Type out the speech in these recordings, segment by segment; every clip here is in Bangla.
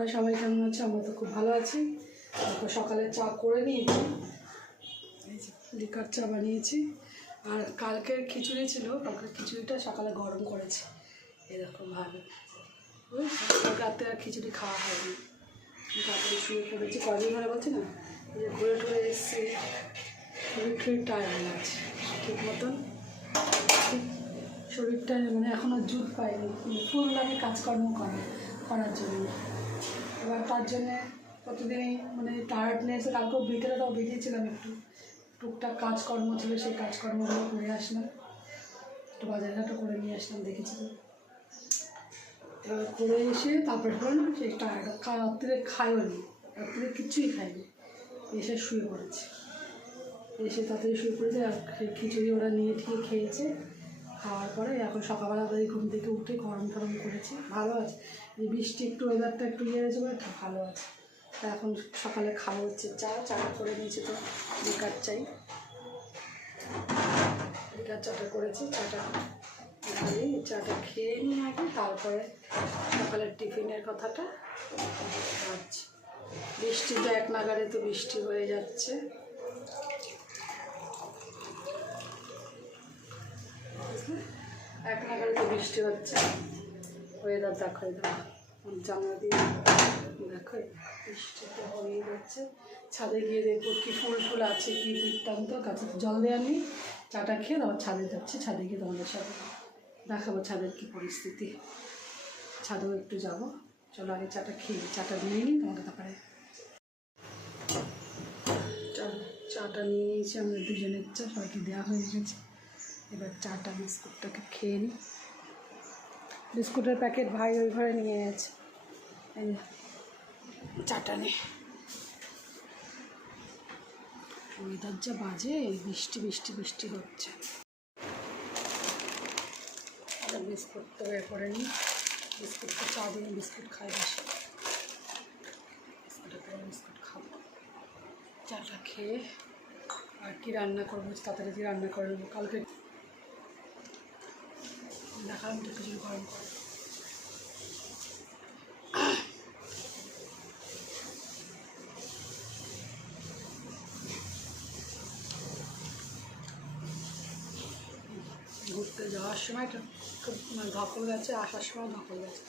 তোমরা সবাই কেমন আছো? আমরা তো খুব ভালো আছি। তারপর সকালে চা করে নিয়েছি। লিকার চা বানিয়েছি। আর কালকের খিচুড়ি ছিল। কালকের খিচুড়িটা সকালে গরম করেছি। এরকম ভাবে। ওই রাতে আর খিচুড়ি খাওয়া হয়নি। তারপরে শুয়ে পড়েছি। কদিন ধরে বলছি না? যে ঘুরে টুরে এসেছি। শরীর টরীর টায়ার আছে ঠিক মতন। শরীরটা মানে এখনও জুট পাইনি ফুল লাগে কাজকর্ম করা করার জন্য। এবার তার জন্যে প্রতিদিনই মানে টায়ার্ডনেস কালকেও বিকেলে তাও বেরিয়েছিলাম একটু। টুকটাক কাজকর্ম ছিল, সেই কাজকর্মগুলো করে আসলাম। একটু বাজারঘাটও করে নিয়ে আসলাম, দেখেছি। এবার করে এসে তারপরে হলো না সেই টায়ার্ড রাত্রে খাইও নি রাত্রে কিচ্ছুই খাইনি। এসে শুয়ে পড়েছি। এসে তাড়াতাড়ি শুয়ে পড়েছে, আর খিচুড়ি ওরা নিয়ে ঠিক খেয়েছে। খাওয়ার পরে এখন সকালবেলা তাদের ঘুম থেকে উঠে গরম টরম করেছে। ভালো আছে। বৃষ্টি একটু ওয়েদারটা একটু ইয়ে হয়েছে বলে ভালো আছে। তা এখন সকালে খাওয়া হচ্ছে চা চাটা করে নিয়েছি তো, বেকার চাই। বেকার চাটা করেছি, চাটা খাই চাটা খেয়ে নিয়ে আগে তারপরে সকালের টিফিনের কথাটা ভাবছি। বৃষ্টি তো এক নাগারে তো বৃষ্টি হয়ে যাচ্ছে। এক নাগারে তো বৃষ্টি হচ্ছে। ওয়েদার দেখো দেখো জানলা দিয়ে দেখো বৃষ্টি তো হয়েই যাচ্ছে। ছাদে গিয়ে দেখব কি ফুল ফুল আছে, কি বৃত্তান্ত। গাছে জল দেওয়ার নেই। চাটা খেয়ে তারপর ছাদে যাচ্ছি। ছাদে গিয়ে তোমাদের সাথে দেখাবো ছাদের কি পরিস্থিতি। ছাদেও একটু যাব। চলো আগে চাটা খেয়ে চাটা নিয়ে নিই তোমাকে তারপরে। চাটা নিয়ে নিয়েছি। আমরা দুজনের চা, সবাইকে দেওয়া হয়ে গেছে। এবার চাটা বিস্কুটটাকে খেয়ে নিই। বিস্কুটের প্যাকেট ভাই ওই ঘরে নিয়ে গেছে। যে, ওয়েদার যা বাজে বৃষ্টি বৃষ্টি বৃষ্টি হচ্ছে। বিস্কুট তো বের করে নিই বিস্কুট তো চা দিন বিস্কুট খাই বেশি বিস্কুটের পরে বিস্কুট খাব। চাটা খেয়ে আর কি রান্না করব তাড়াতাড়ি রান্না করে নেব? কালকে দেখালাম তো কিছু গরম ঘুরতে যাওয়ার সময় তো খুব মানে ধকল গেছে, আসার সময় ধকল গেছে।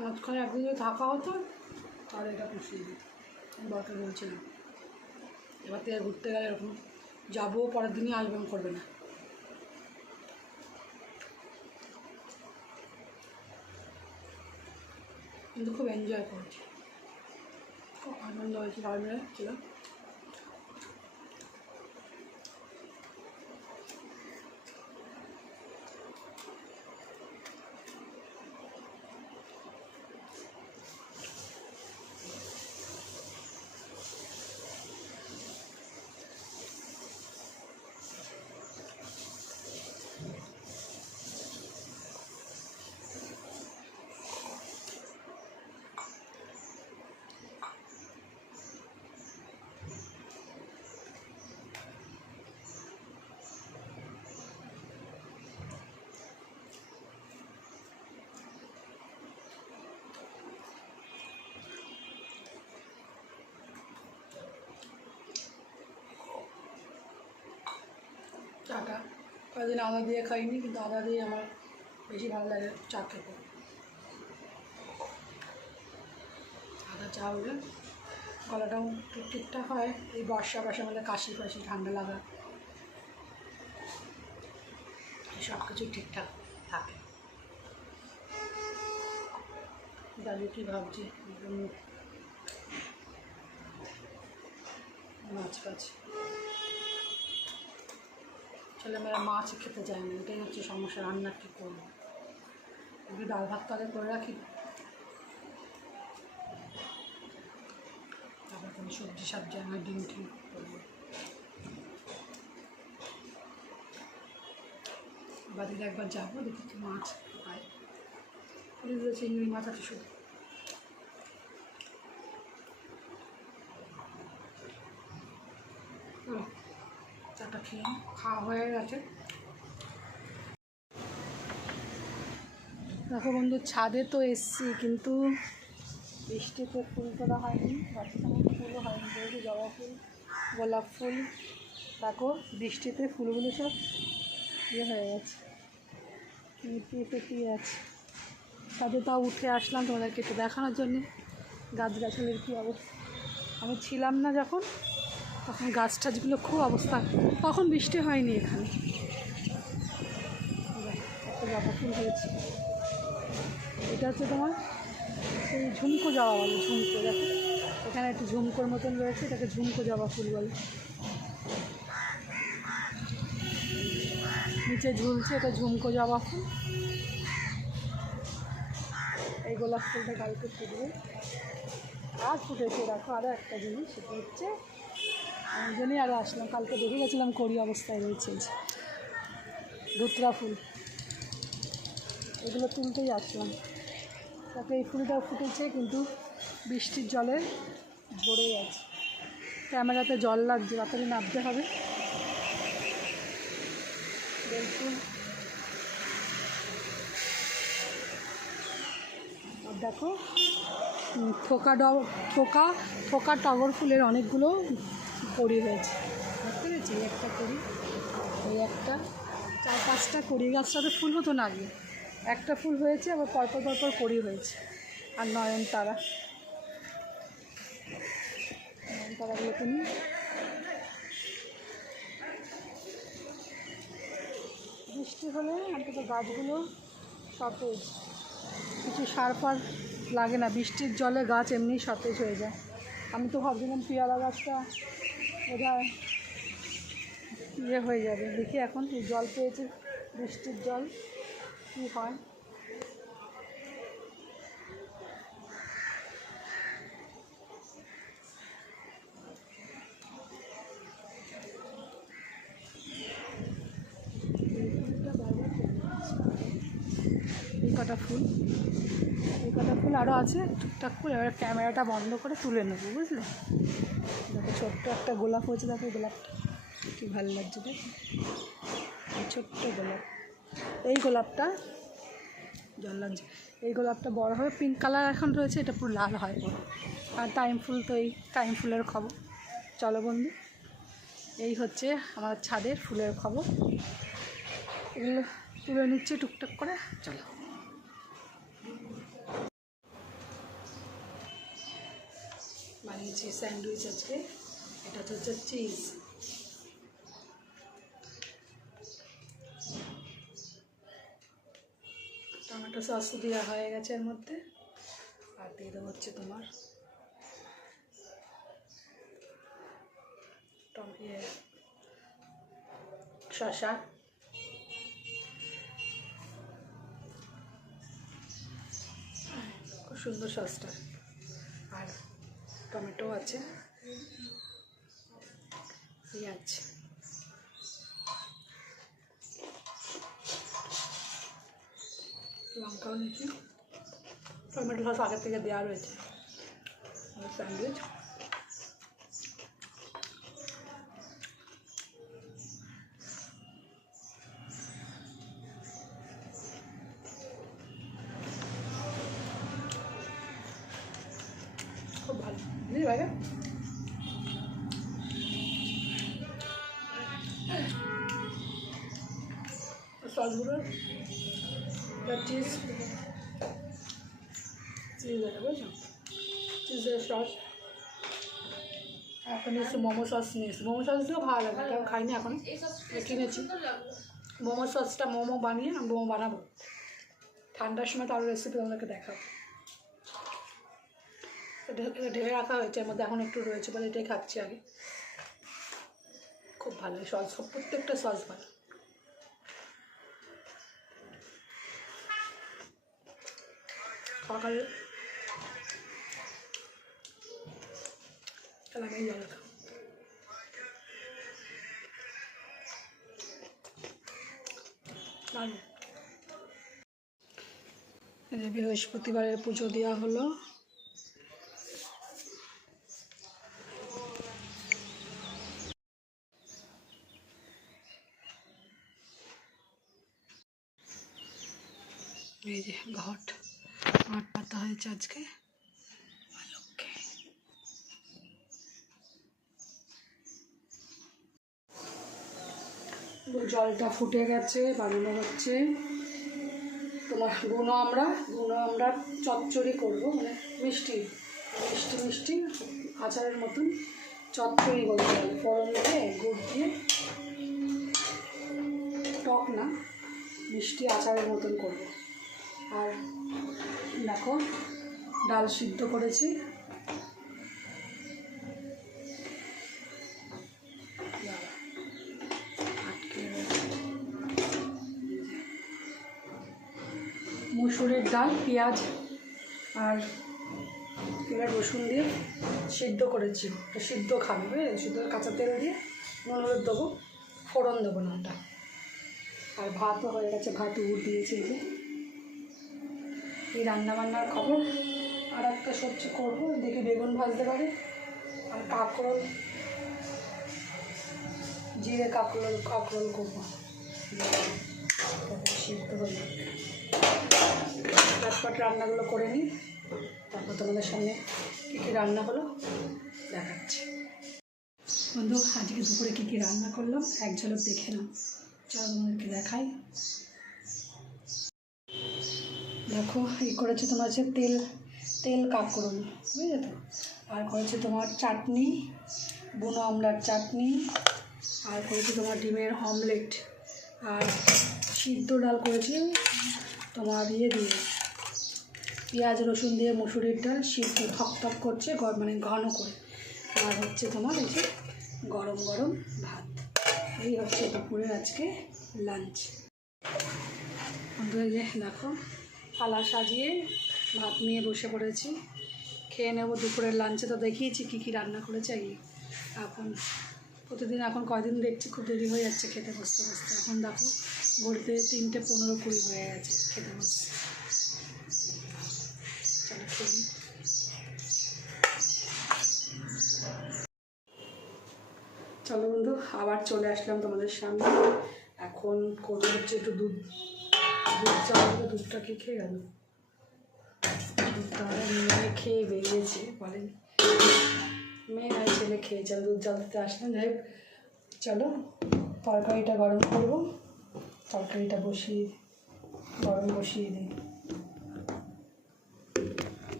মাঝখানে একদিন যদি থাকা হতো, তাহলে এটা পুষিয়ে দিত। আমি বলছিলাম, এবার থেকে ঘুরতে গেলে এরকম যাব, পরের দিনই আসবেন করবে না। কিন্তু খুব এনজয় করছি। খুব আনন্দ হয়েছে সবাই মিলে ছিলাম চাটা কয়েকদিন আদা দিয়ে খাইনি, কিন্তু আদা দিয়ে আমার বেশি ভালো লাগে চা খেতে। আদা চা হলে গলাটাও একটু ঠিকঠাক হয়, এই বর্ষা বর্ষা মধ্যে কাশি ফাশি, ঠান্ডা লাগা। সব কিছু ঠিকঠাক থাকে। দাদু কি ভাবছি মাছ ফাছ। ছেলেমেয়েরা মাছ খেতে চায় না, এটাই হচ্ছে সমস্যা, রান্না কী করব? আমি ডাল ভাত তাদের করে রাখি। তারপর কোনো সবজি সবজি আমার ডিম টিম করব। বাড়িতে একবার যাব, দেখি মাছ পাই চিংড়ি মাছ আছে শুধু চলো, চাটা খেয়ে নিই। খাওয়া হয়ে গেছে। দেখো বন্ধু, ছাদে তো এসছি, কিন্তু বৃষ্টিতে ফুল তোলা হয়নি, বাচ্চাদের ফুলও হয়নি যেহেতু জবা ফুল, গোলাপ ফুল। দেখো, বৃষ্টিতে ফুলগুলো সব ইয়ে হয়ে গেছে মিটিয়ে ফেটিয়ে আছে। ছাদে তাও উঠে আসলাম তোমাদেরকে একটু দেখানোর জন্যে গাছগাছালির কী অবস্থা। আমি ছিলাম না যখন তখন গাছ টাছগুলো খুব অবস্থা। তখন বৃষ্টি হয়নি এখানে। একটা জবা ফুল এটা হচ্ছে তোমার সেই ঝুমকো জবা বলে, ঝুমকো, দেখো। এখানে একটু ঝুমকোর মতন রয়েছে, এটাকে ঝুমকো জবা ফুল বলে। নিচে ঝুলছে, এটা ঝুমকো জবা ফুল। এই গোলাপ ফুলটা কালকে ফুটবে। আর ফুটেছে, দেখো আরও একটা জিনিস, সেটা হচ্ছে আমি জন্যই আরও আসলাম। কালকে দেখে গেছিলাম করি অবস্থায় রয়েছে। ধুতরা ফুল। এগুলো তুলতেই আসলাম। তাকে এই ফুলটাও ফুটেছে, কিন্তু বৃষ্টির জলে ভরে গেছে। ক্যামেরাতে জল লাগছে, তাড়াতাড়ি নামতে হবে। ফুল দেখো থোকা ড থোকা থোকা টগর ফুলের অনেকগুলো কড়ি হয়েছে। পেয়েছি এই একটা কড়ি, এই একটা। চার পাঁচটা কড়ি, গাছটাতে ফুল হতো না আগে। একটা ফুল হয়েছে, আবার পরপর পরপর কড়ি হয়েছে। আর নয়নতারা। নয়নতারাগুলোকে নিয়ে। বৃষ্টি হলে অন্তত গাছগুলো সতেজ। কিছু সার ফার লাগে না। বৃষ্টির জলে গাছ এমনি সতেজ হয়ে যায়। আমি তো ভাবছিলাম পেয়ারা গাছটা বোধহয় ইয়ে হয়ে যাবে। দেখি এখন জল পেয়েছে, বৃষ্টির জল, কী হয়। এই কটা ফুল। এই কটা ফুল আরও আছে, টুকটাক ফুল। এবার ক্যামেরাটা বন্ধ করে তুলে নেব, বুঝলে? দেখো, ছোট্ট একটা গোলাপ হয়েছে, দেখো গোলাপটা। কি ভালো লাগছে, দেখ। ছোট্ট গোলাপ। এই গোলাপটা জল লাগছে। এই গোলাপটা বড় হয়ে পিঙ্ক কালার এখন রয়েছে, এটা পুরো লাল হয়। পুরো আর টাইম ফুল তো এই টাইম ফুলের খবর। চলো বন্ধু, এই হচ্ছে আমার ছাদের ফুলের খবর। এগুলো তুলে নিচ্ছে টুকটাক করে, চলো। বানিয়েছি স্যান্ডউইচ আজকে। এটা হচ্ছে চিজ। টমেটো সস দেওয়া হয়ে গেছে এর মধ্যে। আর দিয়ে দেবো হচ্ছে তোমার টম ইয়ে শসা। খুব সুন্দর সসটা। আর টমেটো আছে। পেঁয়াজ। লঙ্কাও নিচ্ছি টমেটো সস আগের থেকে দেওয়া রয়েছে। স্যান্ডউইচ। সসগুলো চিজ চিজ আছে বুঝছ? চিজের সস এখন এসে মোমো সস নিয়ে এসে মোমো সস দিয়েও ভালো লাগে কারণ খাইনি এখন। কিনেছি। মোমো সসটা মোমো বানিয়ে আমি মোমো বানাবো। ঠান্ডার সময় তো আরও রেসিপি তোমাদেরকে দেখাবো। ঢেলে রাখা হয়েছে এর মধ্যে এখন একটু রয়েছে বলে এটাই খাচ্ছি আগে। খুব ভালো সস প্রত্যেকটা সস ভালো। সকালে। আমি জল বৃহস্পতিবারের পুজো দেওয়া হলো। এই যে ঘট। পাতা হয়েছে আজকে? জলটা ফুটে গেছে, বানানো হচ্ছে। তোমার গুঁড়ো আমরা গুঁড়ো আমরা চচ্চড়ি করব মানে মিষ্টি মিষ্টি মিষ্টি, আচারের মতন চচ্চড়ি বলতে গেলে ফোড়ন দিয়ে, গুড় দিয়ে, টক না, মিষ্টি আচারের মতন করব। আর দেখো, ডাল সিদ্ধ করেছি। মুসুরির ডাল, পেঁয়াজ আর পেঁয়াজ রসুন দিয়ে সিদ্ধ করেছি। সিদ্ধ খাবে শুধু কাঁচা তেল দিয়ে নুন হলুদ দেবো, ফোড়ন দেবো না ওটা আর ভাতও হয়ে গেছে, ভাত উড় দিয়েছে যে। এই রান্নাবান্নার খবর। আর একটা সবজি করব, দেখি বেগুন ভাজতে পারে। আর কাঁকরোল, জিরে কাঁকরোল কাঁকরোল করব। তারপরে রান্নাগুলো করে নিই। তারপর তোমাদের সামনে কী কী রান্না হলো দেখাচ্ছি। বন্ধু, আজকে দুপুরে কী কী রান্না করলাম? এক ঝলক দেখে নাও। চলো তোমাদেরকে দেখাই। দেখো এই করেছে তোমার হচ্ছে তেল তেল কাঁকরোল, বুঝলে তো? আর করেছে তোমার চাটনি, বুনো আমলার চাটনি, আর করেছে তোমার ডিমের অমলেট, আর সিদ্ধ ডাল করেছি তোমার ইয়ে দিয়ে, পেঁয়াজ, রসুন দিয়ে মুসুরির ডাল, সিদ্ধ থক থক করছে মানে ঘন করে। আর হচ্ছে তোমার এই যে গরম গরম ভাত। এই হচ্ছে দুপুরের আজকে লাঞ্চ। বন্ধুরা যে দেখো থালা সাজিয়ে ভাত নিয়ে বসে পড়েছি। খেয়ে নেব দুপুরের লাঞ্চে তো দেখিয়েছি কী কী রান্না করেছে এই এখন। প্রতিদিন এখন কয়দিন দেখছি খুব দেরি হয়ে যাচ্ছে খেতে বসতে বসতে। এখন দেখো ঘড়িতে তিনটে পনেরো কুড়ি হয়ে গেছে খেতে বসতে। চলো চলো বন্ধু, আবার চলে আসলাম তোমাদের সামনে। এখন করব হচ্ছে একটু দুধ দুধ চা দুধটা কে খেয়ে গেল। দুধটা মেয়ে খেয়ে বেরিয়েছে বলেন মেয়ে আর ছেলে খেয়েছে আমি দুধ জাল দিতে আসলাম যাই চলো, তরকারিটা গরম করব। তরকারিটা বসিয়ে, গরম বসিয়ে দিই।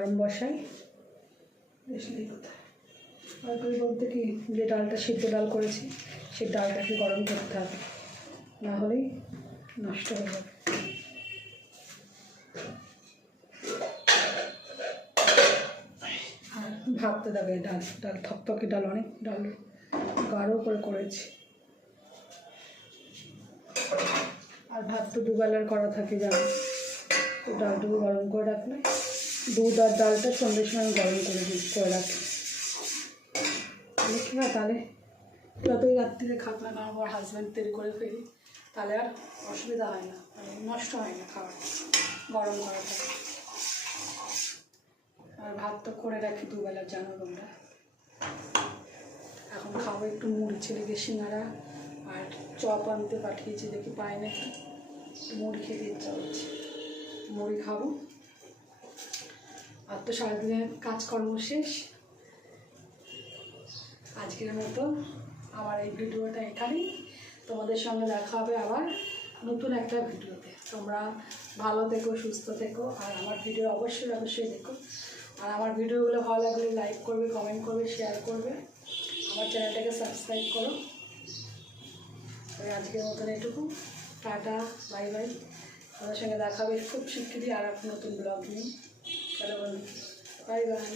গরম বসাই। বেশি কোথায়? তরকারি বলতে কি যে ডালটা সিদ্ধ ডাল করেছি, সেই ডালটাকে গরম করতে হবে। না হলেই নষ্ট হয়ে যাবে। আর ভাবতে দেবে ডাল ডাল থকথকে ডাল অনেক ডাল গাঢ় করে করেছি। আর ভাত তো দুবেলার করা থাকে জানো। তো ডালটুকু গরম করে রাখলে দুধ আর ডালটা সন্ধ্যের সময় গরম করে দিই, করে রাখি। কী হয় তাহলে যতই রাত্রিরে খাবে না আমার হাজব্যান্ড তৈরি করে ফেলি, তাহলে আর অসুবিধা হয় না মানে নষ্ট হয় না খাবার, গরম করা থাকে আর ভাত তো করে রাখি দুবেলা, জানো তোমরা। এখন খাব একটু মুড়ি, ছেলেকে সিঙ্গারা আর চপ আনতে পাঠিয়েছি, দেখি পাই নাকি। মুড়ি খেতে ইচ্ছা হচ্ছে মুড়ি খাব। আর তো সারাদিনের কাজকর্ম শেষ। আজকের মতো আমার এই ভিডিওটা এখানেই। তোমাদের সঙ্গে দেখা হবে আবার নতুন একটা ভিডিওতে। তোমরা ভালো থেকো, সুস্থ থেকো, আর আমার ভিডিও অবশ্যই অবশ্যই দেখো। আর আমার ভিডিওগুলো ভালো লাগলে লাইক করবে কমেন্ট করবে শেয়ার করবে। আমার চ্যানেলটাকে সাবস্ক্রাইব করো। আজকের মতন এটুকু। টাটা বাই বাই তোমাদের সঙ্গে দেখা হবে খুব শিগগিরই আর এক নতুন ব্লগ নিয়ে। চলো বন্ধু বাই বাই